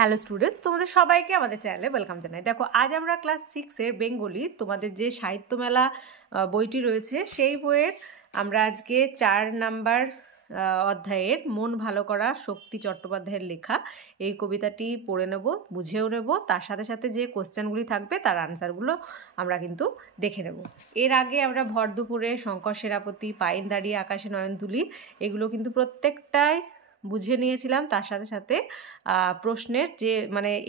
Hello students, তোমাদের সবাইকে আমাদের চ্যানেলে ওয়েলকাম জানাই। দেখো, আজ আমরা ক্লাস 6-এর বেঙ্গলি তোমাদের যে সাহিত্য মেলা বইটি রয়েছে সেই বইয়ের আমরা আজকে 4 নাম্বার অধ্যায়ের মন ভালো করা শক্তি চট্টোপাধ্যায়ের লেখা এই কবিতাটি পড়ে নেব, বুঝেও নেব। তার সাথে সাথে যে কোশ্চেনগুলি থাকবে তার আনসারগুলো আমরা কিন্তু দেখে নেব। এর আগে আমরা ভর দুপুরে, শঙ্কর সেনাপতি, পাইন দাঁড়িয়ে আকাশে নয়ন তুলি এগুলো কিন্তু প্রত্যেকটাই বুঝে নিয়েছিলাম। তার সাথে সাথে প্রশ্নের যে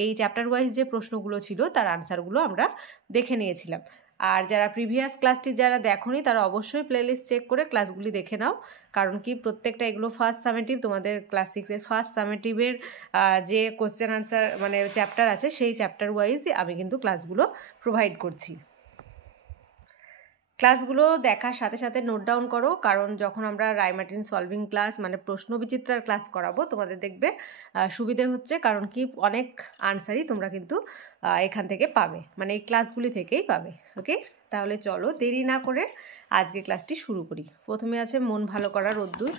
এই চ্যাপ্টার ওয়াইজ যে প্রশ্নগুলো ছিল তার আনসারগুলো আমরা দেখে নিয়েছিলাম। আর যারা প্রিভিয়াস ক্লাসটি যারা দেখোনি তারা অবশ্যই প্লেলিস্ট চেক করে ক্লাসগুলি দেখে নাও, কারণ কি প্রত্যেকটা এগুলো ফার্স্ট সামেটিভ, তোমাদের ক্লাস 6-এর ফার্স্ট সামেটিভের যে কোশ্চেন আনসার চ্যাপ্টার আছে সেই চ্যাপ্টার ওয়াইজ আমি কিন্তু ক্লাসগুলো প্রোভাইড করছি। ক্লাসগুলো দেখার সাথে সাথে নোট ডাউন করো, কারণ যখন আমরা রায়মার্টিন সলভিং ক্লাস প্রশ্ন বিচিত্রার ক্লাস করাবো তোমাদের দেখবে সুবিধে হচ্ছে, কারণ কি অনেক আনসারই তোমরা কিন্তু এখান থেকে পাবে, এই ক্লাসগুলি থেকেই পাবে। ওকে, তাহলে চলো দেরি না করে আজকে ক্লাসটি শুরু করি। প্রথমে আছে মন ভালো করা রোদ্দুর,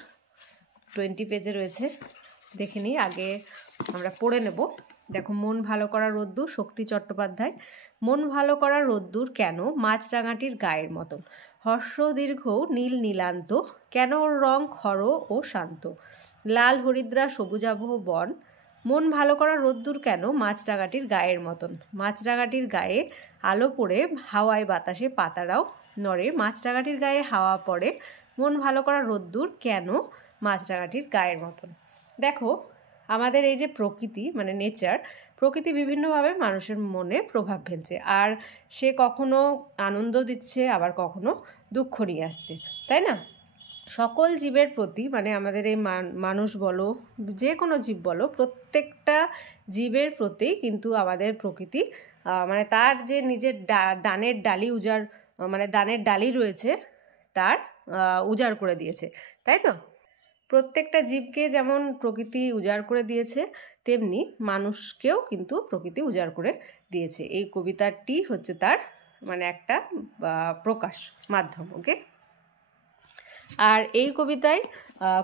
20 পেজে রয়েছে, দেখে নিই। আগে আমরা পড়ে নেব। দেখো, মন ভালো করা রোদ্দুর, শক্তি চট্টোপাধ্যায়। মন ভালো করা রোদ্দুর কেন মাছরাঙাটির গায়ের মতন, হর্ষ দীর্ঘ নীল নীলান্ত, কেন ওর রং খর ও শান্ত, লাল হরিদ্রা সবুজাভ বন। মন ভালো করা রোদ্দুর কেন মাছরাঙাটির গায়ের মতন, মাছরাঙাটির গায়ে আলো পড়ে হাওয়ায় বাতাসে পাতারাও নড়ে, মাছরাঙাটির গায়ে হাওয়া পড়ে, মন ভালো করা রোদ্দুর কেন মাছরাঙাটির গায়ের মতন। দেখো, আমাদের এই যে প্রকৃতি নেচার, প্রকৃতি বিভিন্নভাবে মানুষের মনে প্রভাব ফেলছে, আর সে কখনো আনন্দ দিচ্ছে আবার কখনো দুঃখ নিয়ে আসছে, তাই না? সকল জীবের প্রতি আমাদের এই মানুষ বলো, যে কোনো জীব বলো, প্রত্যেকটা জীবের প্রতি কিন্তু আমাদের প্রকৃতি তার যে নিজের দানের ডালি উজাড় দানের ডালি রয়েছে তার উজাড় করে দিয়েছে, তাই তো? প্রত্যেকটা জীবকে যেমন প্রকৃতি উজাড় করে দিয়েছে, তেমনি মানুষকেও কিন্তু প্রকৃতি উজাড় করে দিয়েছে। এই কবিতাটি হচ্ছে তার একটা প্রকাশ মাধ্যম। ওকে, আর এই কবিতায়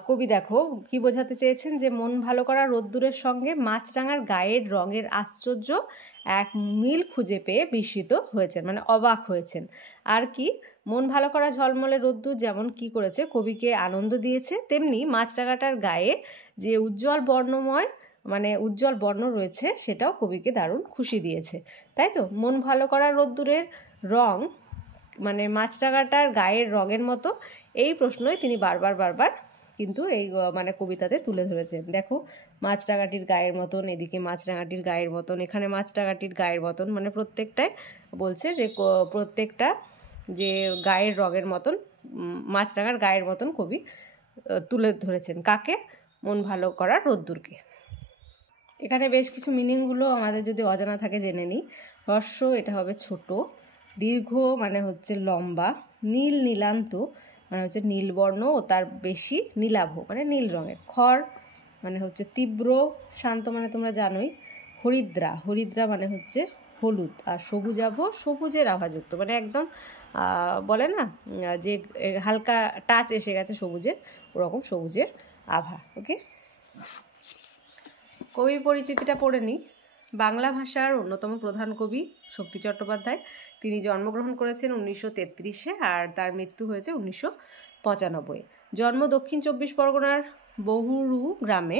কবি দেখো কি বোঝাতে চেয়েছেন, যে মন ভালো করা রোদ্দুরের সঙ্গে মাছরাঙার গায়ের রঙের আশ্চর্য এক মিল খুঁজে পেয়ে বিস্মিত হয়েছেন, অবাক হয়েছেন। আর কি, মন ভালো করা ঝলমলে রোদ্দুর যেমন কি করেছে কবিকে আনন্দ দিয়েছে, তেমনি মাছরাঙাটার গায়ে যে উজ্জ্বল বর্ণময় উজ্জ্বল বর্ণ রয়েছে সেটাও কবিকে দারুণ খুশি দিয়েছে, তাই তো? মন ভালো করা রোদ্দুরের রং মাছরাঙাটার গায়ের রঙের মতো, এই প্রশ্নই তিনি বারবার কিন্তু এই কবিতাতে তুলে ধরেছেন। দেখো, মাছরাঙাটির গায়ের মতন, এদিকে মাছরাঙাটির গায়ের মতন, এখানে মাছরাঙাটির গায়ের মতন, প্রত্যেকটাই বলছে যে প্রত্যেকটা যে গায়ের রঙের মতন, মাছরাঙার গায়ের মতন কবি তুলে ধরেছেন। কাকে? মন ভালো করার রোদ্দুরকে। এখানে বেশ কিছু মিনিংগুলো আমাদের যদি অজানা থাকে জেনে নিই। হর্ষ, এটা হবে ছোট, দীর্ঘ হচ্ছে লম্বা, নীল নীলান্ত হচ্ছে নীলবর্ণ ও তার বেশি নীলাভ নীল রঙের, খর হচ্ছে তীব্র, শান্ত তোমরা জানোই, হরিদ্রা, হরিদ্রা হচ্ছে হলুদ, আর সবুজাভ সবুজের আভাযুক্ত, একদম বলে না যে হালকা টাচ এসে গেছে সবুজের, ওরকম সবুজের আভা। ওকে, কবি পরিচিতিটা পড়ে নিই। বাংলা ভাষার অন্যতম প্রধান কবি শক্তি চট্টোপাধ্যায়। তিনি জন্মগ্রহণ করেছেন 1933-এ আর তার মৃত্যু হয়েছে 1995-এ। জন্ম দক্ষিণ 24 পরগনার বহুরু গ্রামে,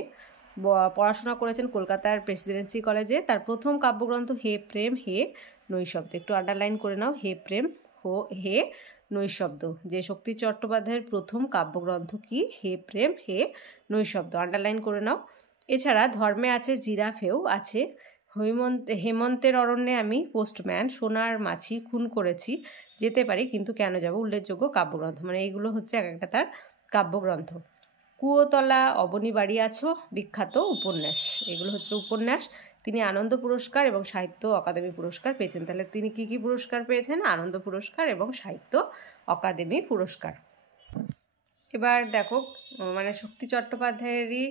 পড়াশোনা করেছেন কলকাতার প্রেসিডেন্সি কলেজে। তার প্রথম কাব্যগ্রন্থ হে প্রেম হে নৈশব্দ, একটু আন্ডারলাইন করে নাও, হে প্রেম হে নৈশব্দ, যে শক্তি চট্টোপাধ্যায়ের প্রথম কাব্যগ্রন্থ কি? হে প্রেম হে নৈশব্দ, আন্ডারলাইন করে নাও। এছাড়া ধর্মে আছে জিরাফেও আছে, হেমন্তের অরণ্যে আমি পোস্টম্যান, সোনার মাছি খুন করেছি, যেতে পারি কিন্তু কেন যাব, উল্লেখযোগ্য কাব্যগ্রন্থ। এইগুলো হচ্ছে এক একটা তার কাব্যগ্রন্থ। কুয়োতলা, অবনী বাড়ি আছো, বিখ্যাত উপন্যাস, এগুলো হচ্ছে উপন্যাস। তিনি আনন্দ পুরস্কার এবং সাহিত্য অকাদেমি পুরস্কার পেয়েছেন। তাহলে তিনি কি কি পুরস্কার পেয়েছেন? আনন্দ পুরস্কার এবং সাহিত্য অকাদেমি পুরস্কার। এবার দেখো, শক্তি চট্টোপাধ্যায়েরই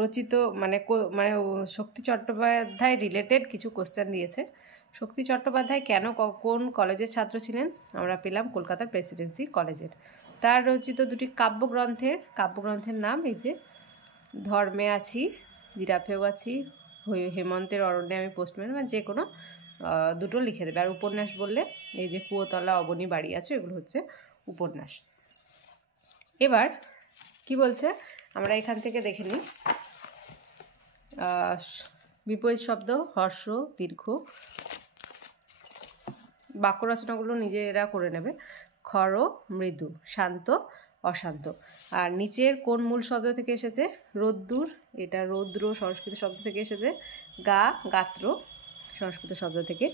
রচিত শক্তি চট্টোপাধ্যায় রিলেটেড কিছু কোশ্চেন দিয়েছে। শক্তি চট্টোপাধ্যায় কোন কলেজের ছাত্র ছিলেন? আমরা পেলাম কলকাতার প্রেসিডেন্সি কলেজের। তার রচিত দুটি কাব্যগ্রন্থের নাম এই যে ধর্মে আছি জিরাফেও আছি, হেমন্তের অরণ্যে আমি পোস্টম্যান, মানে যে কোনো দুটো লিখে দেবে। আর উপন্যাস বললে এই যে কুয়োতলা অবনী বাড়ি আছে, এগুলো হচ্ছে উপন্যাস। এবার কি বলছে আমরা এখান থেকে দেখে নিই। বিপরীত শব্দ, হর্ষ, দীর্ঘ, বাক্য রচনাগুলো নিজেরা করে নেবে। খর, মৃদু, শান্ত, অশান্ত। আর নিচের কোন মূল শব্দ থেকে এসেছে? রোদ্দুর, এটা রৌদ্র সংস্কৃত শব্দ থেকে এসেছে। গাত্র সংস্কৃত শব্দ থেকে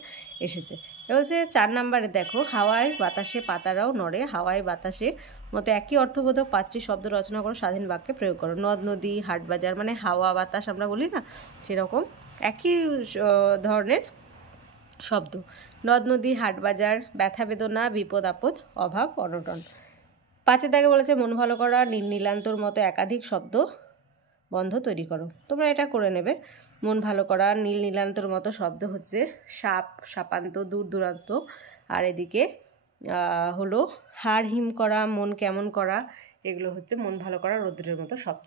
এসেছে। এ বলছে 4 নম্বরে দেখো, হাওয়ায় বাতাসে পাতারাও নড়ে, হাওয়ায় বাতাসে মতো একই অর্থবোধক 5টি শব্দ রচনা করো, স্বাধীন বাক্যে প্রয়োগ করো। নদ, নদী, হাট বাজার, মানে হাওয়া বাতাস আমরা বলি না, সেরকম একই ধরনের শব্দ। নদ, নদী, হাট বাজার, ব্যথা বেদনা, বিপদ আপদ, অভাব অনটন। 5 দাগে বলেছে মন ভালো করা, নীল নীলান্তর মতো একাধিক শব্দ বন্ধ তৈরি করো। তোমরা এটা করে নেবে। মন ভালো করা, নীল নীলান্তর মতো শব্দ হচ্ছে সাপ, সাপান্ত, দূর দূরান্ত। আর এদিকে হলো হাড় হিম করা, মন কেমন করা, এগুলো হচ্ছে মন ভালো করা, রৌদ্রের মতো শব্দ।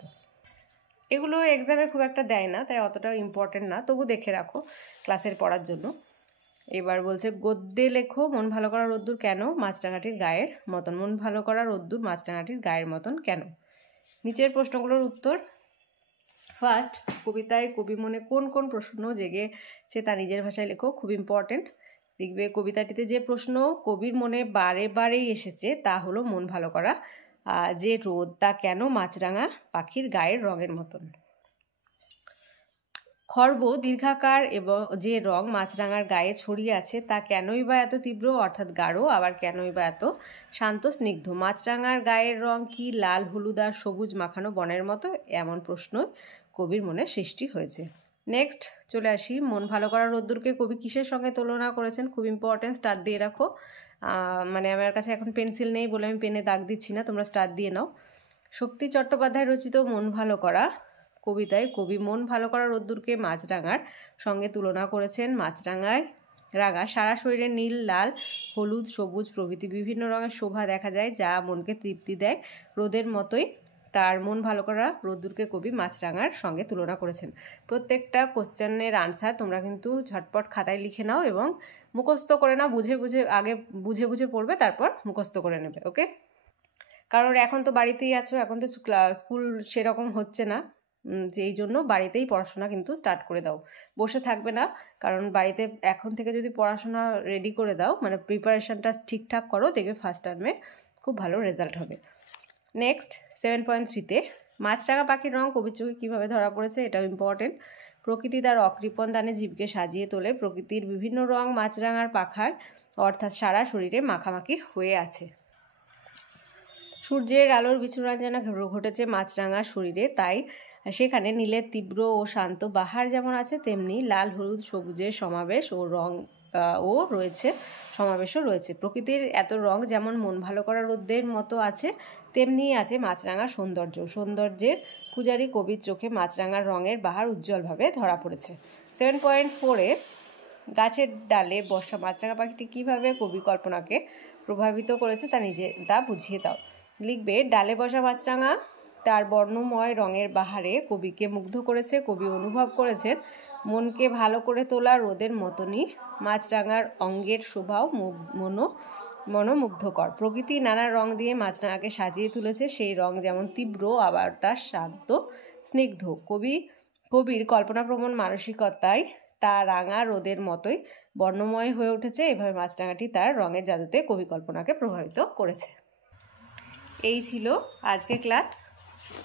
এগুলো এক্সামে খুব একটা দেয় না, তাই অতটাও ইম্পর্টেন্ট না, তবু দেখে রাখো ক্লাসের পড়ার জন্য। এবার বলছে গদ্যে লেখো, মন ভালো করা রোদ্দুর কেন মাছরাঙাটির গায়ের মতন। মন ভালো করা রোদ্দুর মাছরাঙাটির গায়ের মতন কেন? নিচের প্রশ্নগুলোর উত্তর। ফার্স্ট, কবিতায় কবি মনে কোন কোন প্রশ্ন জেগেছে তা নিজের ভাষায় লেখো, খুব ইম্পর্টেন্ট। লিখবে কবিতাটিতে যে প্রশ্ন কবির মনে বারে বারেই এসেছে তা হলো মন ভালো করা, যে রোদ তা কেন মাছরাঙা পাখির গায়ের রঙের মতন। খর্ব দীর্ঘাকার এবং যে রং মাছরাঙার গায়ে ছড়িয়ে আছে তা কেনই বা এত তীব্র অর্থাৎ গাঢ়, আবার কেনই বা এত শান্ত স্নিগ্ধ। মাছরাঙার গায়ের রং কি লাল, হলুদ আর সবুজ মাখানো বনের মতো? এমন প্রশ্ন কবির মনে সৃষ্টি হয়েছে। নেক্সট চলে আসি, মন ভালো করা রোদ্দুরকে কবি কিসের সঙ্গে তুলনা করেছেন? খুব ইম্পর্টেন্ট, স্টার দিয়ে রাখো। মানে আমার কাছে এখন পেন্সিল নেই বলে আমি পেনে দাগ দিচ্ছি না, তোমরা স্টার দিয়ে নাও। শক্তি চট্টোপাধ্যায় রচিত মন ভালো করা কবিতায় কবি মন ভালো করা রোদ্দুরকে মাছরাঙার সঙ্গে তুলনা করেছেন। মাছরাঙায় রাঙা সারা শরীরে নীল, লাল, হলুদ, সবুজ প্রভৃতি বিভিন্ন রঙের শোভা দেখা যায়, যা মনকে তৃপ্তি দেয়। রোদের মতোই তার মন ভালো করা রোদ্দুরকে কবি মাছরাঙার সঙ্গে তুলনা করেছেন। প্রত্যেকটা কোশ্চেনের আনসার তোমরা কিন্তু ঝটপট খাতায় লিখে নাও এবং মুখস্থ করে নাও। আগে বুঝে বুঝে পড়বে, তারপর মুখস্থ করে নেবে। ওকে, কারণ এখন তো বাড়িতেই আছো, এখন তো স্কুল সেরকম হচ্ছে না, এই জন্য বাড়িতেই পড়াশোনা কিন্তু স্টার্ট করে দাও, বসে থাকবে না। কারণ বাড়িতে এখন থেকে যদি পড়াশোনা রেডি করে দাও, মানে প্রিপারেশনটা ঠিকঠাক করো, দেখবে ফার্স্ট টার্মে খুব ভালো রেজাল্ট হবে। নেক্সট 7.3-তে মাছরাঙা পাখির রং কবির চোখে কীভাবে ধরা পড়েছে, এটাও ইম্পর্টেন্ট। প্রকৃতি তার অকৃপণ দানে জীবকে সাজিয়ে তোলে, প্রকৃতির বিভিন্ন রং মাছরাঙার পাখার অর্থাৎ সারা শরীরে মাখামাখি হয়ে আছে। সূর্যের আলোর বিচ্ছুরঞ্জনা ঘটেছে মাছরাঙার শরীরে, তাই সেখানে নীলের তীব্র ও শান্ত বাহার যেমন আছে, তেমনি লাল, হলুদ, সবুজের সমাবেশও রয়েছে। প্রকৃতির এত রং যেমন মন ভালো করা রোদ্দের মতো আছে, তেমনি আছে মাছরাঙার সৌন্দর্যের পূজারী কবির চোখে মাছরাঙার রঙের বাহার উজ্জ্বলভাবে ধরা পড়েছে। 7.4-এ গাছের ডালে বসা মাছরাঙা পাখিটি কীভাবে কবি কল্পনাকে প্রভাবিত করেছে তা বুঝিয়ে দাও। লিখবে ডালে বসা মাছরাঙা তার বর্ণময় রঙের বাহারে কবিকে মুগ্ধ করেছে। কবি অনুভব করেছেন মনকে ভালো করে তোলা রোদের মতনই মাছরাঙার অঙ্গের শোভাও মনোমুগ্ধকর। প্রকৃতি নানা রং দিয়ে মাছরাঙাকে সাজিয়ে তুলেছে, সেই রং যেমন তীব্র আবার তা শান্ত স্নিগ্ধ। কবির কল্পনাপ্রবণ মানসিকতায় তা রাঙা রোদের মতোই বর্ণময় হয়ে উঠেছে। এভাবে মাছরাঙাটি তার রঙের জাদুতে কবি কল্পনাকে প্রভাবিত করেছে। এই ছিল আজকে ক্লাস।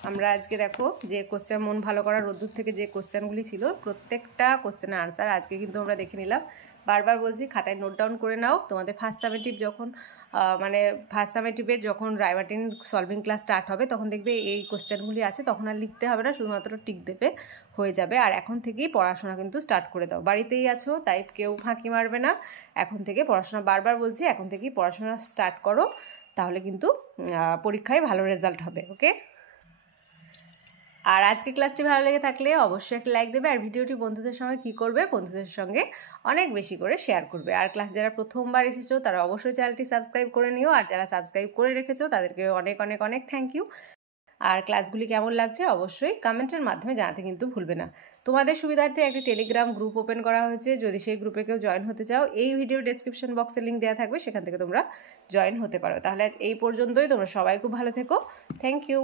আমরা আজকে দেখো যে কোশ্চেন মন ভালো করা রোদ্দুর থেকে যে কোশ্চেনগুলি ছিল, প্রত্যেকটা কোশ্চেনের আনসার আজকে কিন্তু আমরা দেখে নিলাম। বারবার বলছি খাতায় নোট ডাউন করে নাও। তোমাদের ফার্স্ট সামেটিভের যখন রাইমার্টিন সলভিং ক্লাস স্টার্ট হবে, তখন দেখবে এই কোশ্চেনগুলি আছে, তখন আর লিখতে হবে না, শুধুমাত্র টিক দেবে, হয়ে যাবে। আর এখন থেকেই পড়াশোনা কিন্তু স্টার্ট করে দাও। বাড়িতেই আছো, তাই কেউ ফাঁকি মারবে না। এখন থেকে পড়াশোনা, বারবার বলছি, এখন থেকেই পড়াশোনা স্টার্ট করো, তাহলে কিন্তু পরীক্ষায় ভালো রেজাল্ট হবে। ওকে, আর আজকে ক্লাসটি ভালো লেগে থাকলে অবশ্যই একটা লাইক দেবে, আর ভিডিওটি বন্ধুদের সঙ্গে কী করবে, বন্ধুদের সঙ্গে অনেক বেশি করে শেয়ার করবে। আর ক্লাস যারা প্রথমবার এসেছো তারা অবশ্যই চ্যানেলটি সাবস্ক্রাইব করে নিও, আর যারা সাবস্ক্রাইব করে রেখেছো তাদেরকে অনেক অনেক অনেক থ্যাংক ইউ। আর ক্লাসগুলি কেমন লাগছে অবশ্যই কমেন্টের মাধ্যমে জানাতে কিন্তু ভুলবে না। তোমাদের সুবিধার্থে একটি টেলিগ্রাম গ্রুপ ওপেন করা হয়েছে, যদি সেই গ্রুপে কেউ জয়েন হতে চাও এই ভিডিও ডেসক্রিপশন বক্সে লিঙ্ক দেওয়া থাকবে, সেখান থেকে তোমরা জয়েন হতে পারো। তাহলে আজ এই পর্যন্তই, তোমরা সবাই খুব ভালো থেকো। Thank you.